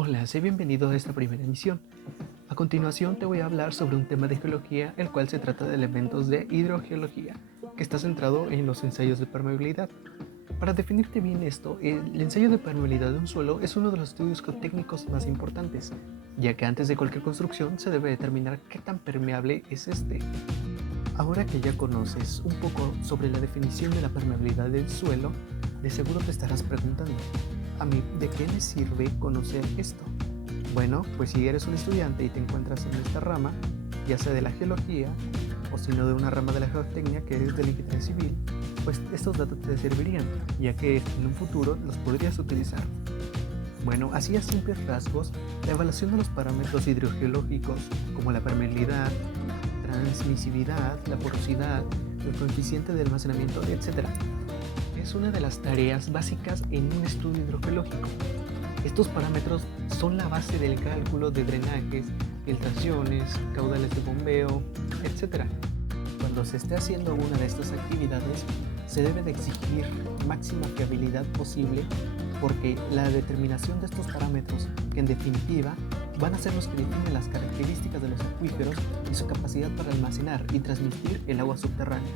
Hola, sé bienvenido a esta primera emisión. A continuación te voy a hablar sobre un tema de geología, el cual se trata de elementos de hidrogeología, que está centrado en los ensayos de permeabilidad. Para definirte bien esto, el ensayo de permeabilidad de un suelo es uno de los estudios geotécnicos más importantes, ya que antes de cualquier construcción se debe determinar qué tan permeable es este. Ahora que ya conoces un poco sobre la definición de la permeabilidad del suelo, de seguro te estarás preguntando, ¿a mí de qué me sirve conocer esto? Bueno, pues si eres un estudiante y te encuentras en esta rama, ya sea de la geología o si no de una rama de la geotecnia que es de la ingeniería civil, pues estos datos te servirían, ya que en un futuro los podrías utilizar. Bueno, así a simples rasgos, la evaluación de los parámetros hidrogeológicos como la permeabilidad, transmisividad, la porosidad, el coeficiente de almacenamiento, etc. es una de las tareas básicas en un estudio hidrogeológico. Estos parámetros son la base del cálculo de drenajes, filtraciones, caudales de bombeo, etc. Cuando se esté haciendo una de estas actividades, se debe de exigir máxima fiabilidad posible porque la determinación de estos parámetros, que en definitiva van a ser los que definen las características de los acuíferos y su capacidad para almacenar y transmitir el agua subterránea.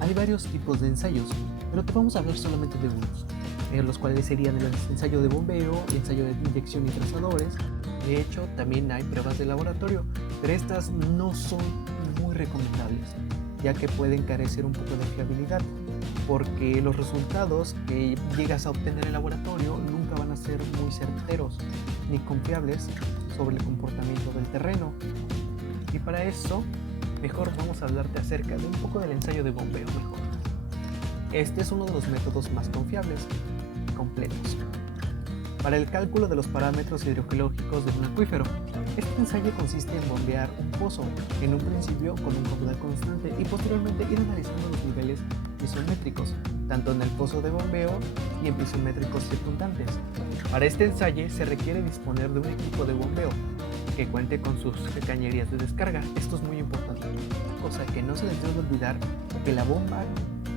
Hay varios tipos de ensayos, pero te vamos a hablar solamente de unos, los cuales serían el ensayo de bombeo, el ensayo de inyección y trazadores. De hecho, también hay pruebas de laboratorio, pero estas no son muy recomendables, ya que pueden carecer un poco de fiabilidad, porque los resultados que llegas a obtener en laboratorio nunca van a ser muy certeros ni confiables sobre el comportamiento del terreno. Y para eso, mejor vamos a hablarte acerca de un poco del ensayo de bombeo mejor. Este es uno de los métodos más confiables y completos para el cálculo de los parámetros hidrogeológicos de un acuífero. Este ensayo consiste en bombear un pozo, en un principio con un caudal constante y posteriormente ir analizando los niveles pisométricos, tanto en el pozo de bombeo y en pisométricos circundantes. Para este ensayo se requiere disponer de un equipo de bombeo que cuente con sus cañerías de descarga. Esto es muy importante. Cosa que no se les debe olvidar, que la bomba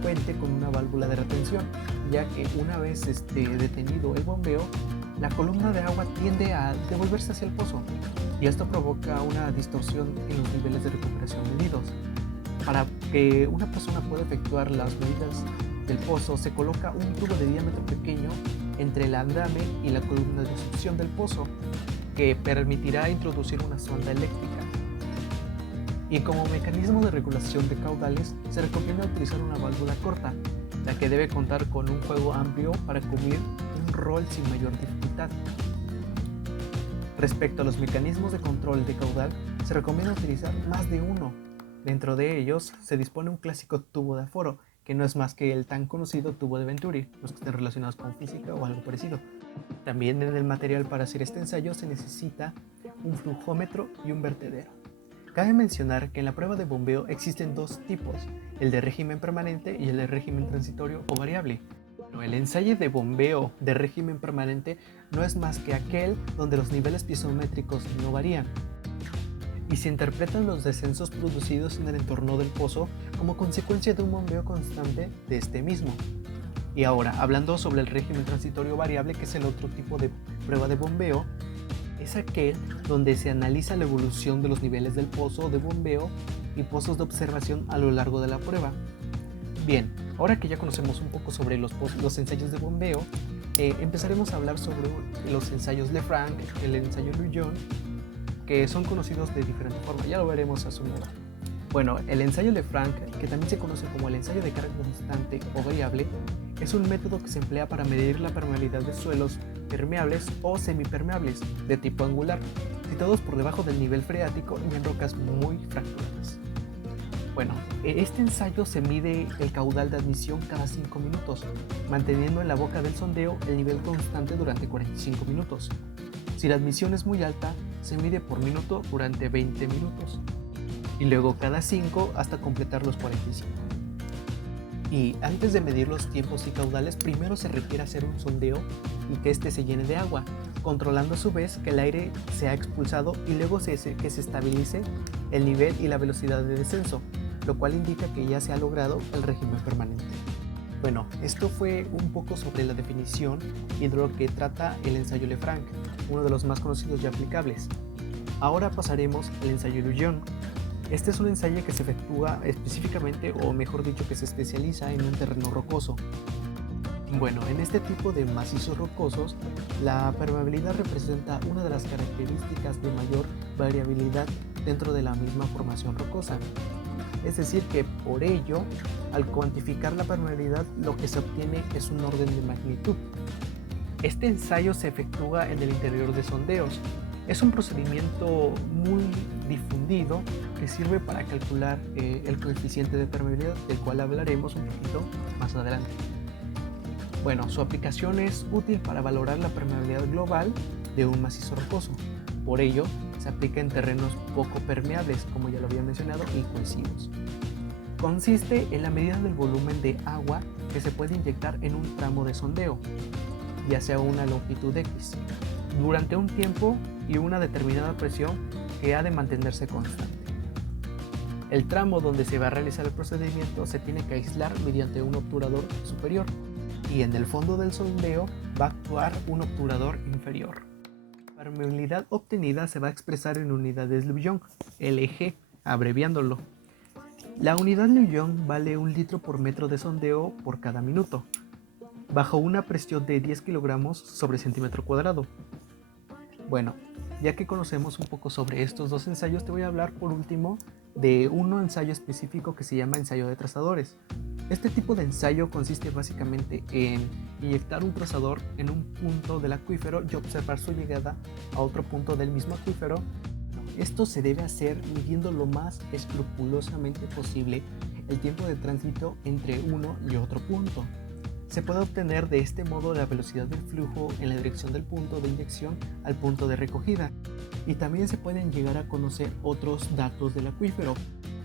cuente con una válvula de retención, ya que una vez detenido el bombeo, la columna de agua tiende a devolverse hacia el pozo y esto provoca una distorsión en los niveles de recuperación medidos. Para que una persona pueda efectuar las medidas del pozo, se coloca un tubo de diámetro pequeño entre el andame y la columna de succión del pozo, que permitirá introducir una sonda eléctrica. Y como mecanismo de regulación de caudales, se recomienda utilizar una válvula corta, la que debe contar con un juego amplio para cubrir un rol sin mayor dificultad. Respecto a los mecanismos de control de caudal, se recomienda utilizar más de uno. Dentro de ellos se dispone un clásico tubo de aforo, que no es más que el tan conocido tubo de Venturi, los que estén relacionados con física o algo parecido. También en el material para hacer este ensayo se necesita un flujómetro y un vertedero. Cabe mencionar que en la prueba de bombeo existen dos tipos, el de régimen permanente y el de régimen transitorio o variable. Pero el ensayo de bombeo de régimen permanente no es más que aquel donde los niveles pisométricos no varían y se interpretan los descensos producidos en el entorno del pozo como consecuencia de un bombeo constante de este mismo. Y ahora, hablando sobre el régimen transitorio variable, que es el otro tipo de prueba de bombeo, es aquel donde se analiza la evolución de los niveles del pozo de bombeo y pozos de observación a lo largo de la prueba. Bien, ahora que ya conocemos un poco sobre los ensayos de bombeo, empezaremos a hablar sobre los ensayos Lefranc, el ensayo Lujon, que son conocidos de diferente forma, ya lo veremos a su modo. Bueno, el ensayo Lefranc, que también se conoce como el ensayo de carga constante o variable, es un método que se emplea para medir la permeabilidad de suelos permeables o semipermeables de tipo angular, situados por debajo del nivel freático y en rocas muy fracturadas. Bueno, este ensayo se mide el caudal de admisión cada 5 minutos, manteniendo en la boca del sondeo el nivel constante durante 45 minutos. Si la admisión es muy alta, se mide por minuto durante 20 minutos y luego cada 5 hasta completar los 45. Y antes de medir los tiempos y caudales, primero se requiere hacer un sondeo y que este se llene de agua, controlando a su vez que el aire sea expulsado y luego que se estabilice el nivel y la velocidad de descenso, lo cual indica que ya se ha logrado el régimen permanente. Bueno, esto fue un poco sobre la definición y de lo que trata el ensayo Lefranc, uno de los más conocidos y aplicables. Ahora pasaremos al ensayo Lujan. Este es un ensayo que se efectúa específicamente, o mejor dicho, que se especializa en un terreno rocoso. Bueno, en este tipo de macizos rocosos, la permeabilidad representa una de las características de mayor variabilidad dentro de la misma formación rocosa. Es decir que por ello, al cuantificar la permeabilidad, lo que se obtiene es un orden de magnitud. Este ensayo se efectúa en el interior de sondeos. Es un procedimiento muy difundido que sirve para calcular el coeficiente de permeabilidad, del cual hablaremos un poquito más adelante. Bueno, su aplicación es útil para valorar la permeabilidad global de un macizo rocoso. Por ello, se aplica en terrenos poco permeables, como ya lo había mencionado, y cohesivos. Consiste en la medida del volumen de agua que se puede inyectar en un tramo de sondeo, ya sea una longitud X, durante un tiempo y una determinada presión que ha de mantenerse constante. El tramo donde se va a realizar el procedimiento se tiene que aislar mediante un obturador superior, y en el fondo del sondeo va a actuar un obturador inferior. La permeabilidad obtenida se va a expresar en unidades Lujan, LG, abreviándolo. La unidad Lujan vale 1 litro por metro de sondeo por cada minuto, bajo una presión de 10 kilogramos sobre centímetro cuadrado. Bueno, ya que conocemos un poco sobre estos dos ensayos, te voy a hablar por último de un ensayo específico que se llama ensayo de trazadores. Este tipo de ensayo consiste básicamente en inyectar un trazador en un punto del acuífero y observar su llegada a otro punto del mismo acuífero. Esto se debe hacer midiendo lo más escrupulosamente posible el tiempo de tránsito entre uno y otro punto. Se puede obtener de este modo la velocidad del flujo en la dirección del punto de inyección al punto de recogida, y también se pueden llegar a conocer otros datos del acuífero,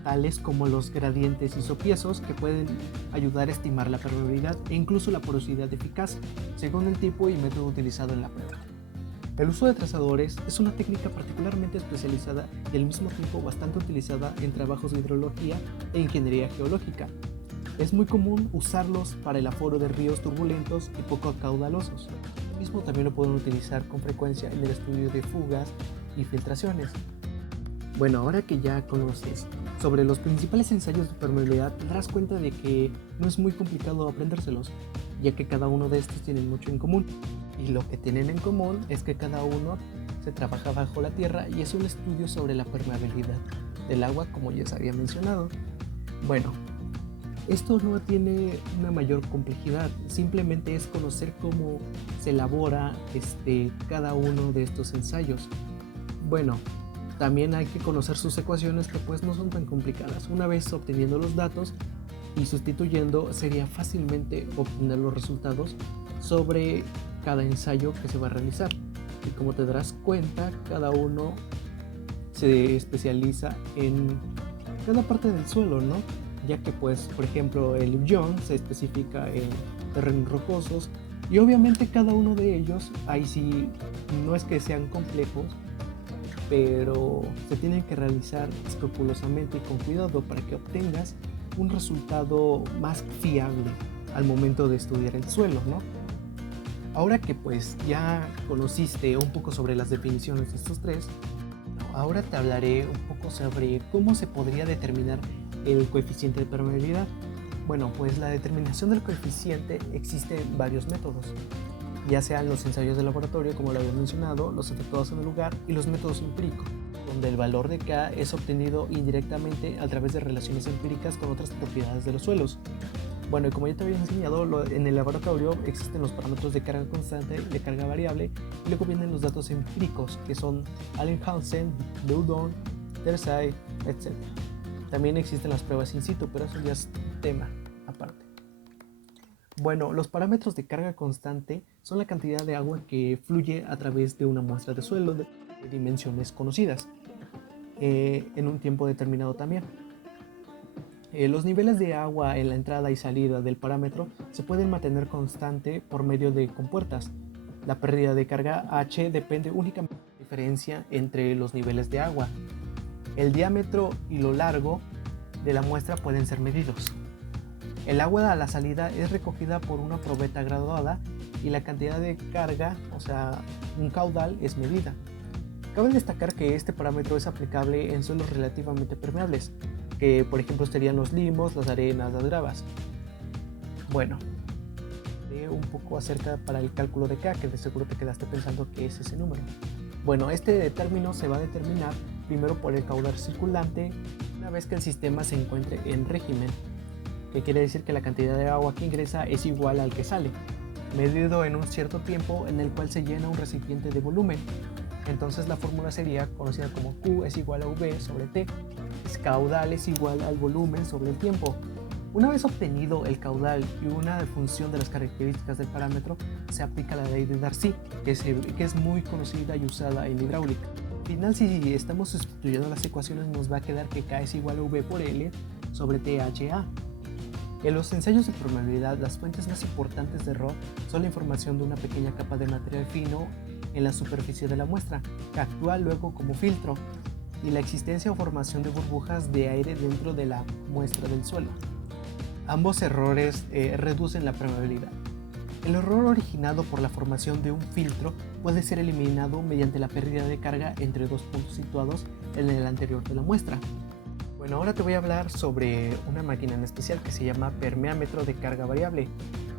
tales como los gradientes isopiesos, que pueden ayudar a estimar la permeabilidad e incluso la porosidad eficaz, según el tipo y método utilizado en la prueba. El uso de trazadores es una técnica particularmente especializada y al mismo tiempo bastante utilizada en trabajos de hidrología e ingeniería geológica. Es muy común usarlos para el aforo de ríos turbulentos y poco caudalosos. Lo mismo también lo pueden utilizar con frecuencia en el estudio de fugas y filtraciones. Bueno, ahora que ya conoces sobre los principales ensayos de permeabilidad, te darás cuenta de que no es muy complicado aprendérselos, ya que cada uno de estos tienen mucho en común. Y lo que tienen en común es que cada uno se trabaja bajo la tierra y es un estudio sobre la permeabilidad del agua, como ya se había mencionado. Bueno, esto no tiene una mayor complejidad, simplemente es conocer cómo se elabora cada uno de estos ensayos. Bueno, también hay que conocer sus ecuaciones, que pues no son tan complicadas. Una vez obteniendo los datos y sustituyendo, sería fácilmente obtener los resultados sobre cada ensayo que se va a realizar. Y como te darás cuenta, cada uno se especializa en cada parte del suelo, ¿no? Ya que pues, por ejemplo, el Lujan se especifica en terrenos rocosos, y obviamente cada uno de ellos, ahí sí, no es que sean complejos, pero se tienen que realizar escrupulosamente y con cuidado para que obtengas un resultado más fiable al momento de estudiar el suelo, ¿no? Ahora que pues ya conociste un poco sobre las definiciones de estos tres, ahora te hablaré un poco sobre cómo se podría determinar el coeficiente de permeabilidad. Bueno, pues la determinación del coeficiente existe en varios métodos, ya sean los ensayos de laboratorio, como lo había mencionado, los efectuados en el lugar, y los métodos empíricos, donde el valor de K es obtenido indirectamente a través de relaciones empíricas con otras propiedades de los suelos. Bueno, y como ya te había enseñado, en el laboratorio existen los parámetros de carga constante y de carga variable, y luego vienen los datos empíricos, que son Allenhausen, Loudon, Tersay, etc. También existen las pruebas in situ, pero eso ya es tema aparte. Bueno, los parámetros de carga constante son la cantidad de agua que fluye a través de una muestra de suelo de dimensiones conocidas, en un tiempo determinado también. Los niveles de agua en la entrada y salida del parámetro se pueden mantener constante por medio de compuertas. La pérdida de carga H depende únicamente de la diferencia entre los niveles de agua. El diámetro y lo largo de la muestra pueden ser medidos. El agua a la salida es recogida por una probeta graduada y la cantidad de carga, o sea, un caudal, es medida. Cabe destacar que este parámetro es aplicable en suelos relativamente permeables, que por ejemplo serían los limos, las arenas, las gravas. Bueno, un poco acerca para el cálculo de K, que de seguro te quedaste pensando qué es ese número. Bueno, este término se va a determinar primero por el caudal circulante una vez que el sistema se encuentre en régimen, que quiere decir que la cantidad de agua que ingresa es igual al que sale, medido en un cierto tiempo en el cual se llena un recipiente de volumen. Entonces la fórmula sería conocida como Q es igual a V sobre T, caudal es igual al volumen sobre el tiempo. Una vez obtenido el caudal y una función de las características del parámetro, se aplica la ley de Darcy, que es muy conocida y usada en hidráulica. Al final, si estamos sustituyendo las ecuaciones, nos va a quedar que K es igual a V por L sobre THA. En los ensayos de permeabilidad, las fuentes más importantes de error son la información de una pequeña capa de material fino en la superficie de la muestra, que actúa luego como filtro, y la existencia o formación de burbujas de aire dentro de la muestra del suelo. Ambos errores reducen la permeabilidad. El error originado por la formación de un filtro puede ser eliminado mediante la pérdida de carga entre dos puntos situados en el anterior de la muestra. Bueno, ahora te voy a hablar sobre una máquina en especial que se llama permeámetro de carga variable.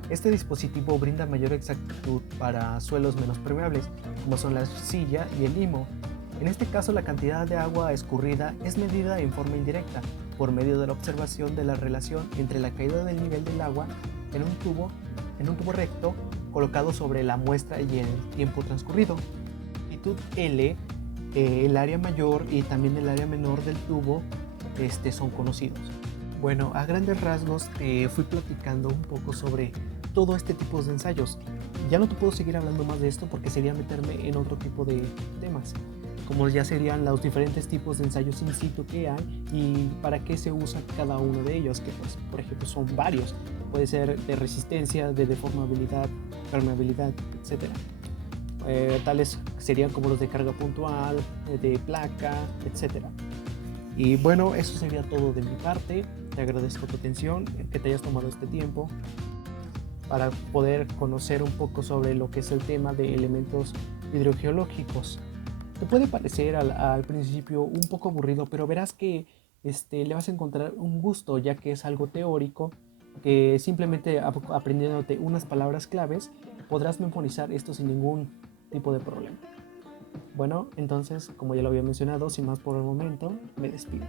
Este dispositivo brinda mayor exactitud para suelos menos permeables, como son la arcilla y el limo. En este caso, la cantidad de agua escurrida es medida en forma indirecta, por medio de la observación de la relación entre la caída del nivel del agua en un tubo recto colocado sobre la muestra y el tiempo transcurrido. Longitud L, el área mayor y también el área menor del tubo son conocidos. Bueno, a grandes rasgos fui platicando un poco sobre todo este tipo de ensayos. Ya no te puedo seguir hablando más de esto porque sería meterme en otro tipo de temas, como ya serían los diferentes tipos de ensayos in situ que hay y para qué se usa cada uno de ellos, que pues, por ejemplo, son varios. Puede ser de resistencia, de deformabilidad, permeabilidad, etc. Tales serían como los de carga puntual, de placa, etc. Y bueno, eso sería todo de mi parte. Te agradezco tu atención, que te hayas tomado este tiempo para poder conocer un poco sobre lo que es el tema de elementos hidrogeológicos. Te puede parecer al principio un poco aburrido, pero verás que le vas a encontrar un gusto, ya que es algo teórico, que simplemente aprendiéndote unas palabras claves podrás memorizar esto sin ningún tipo de problema. Bueno, entonces, como ya lo había mencionado, sin más por el momento, me despido.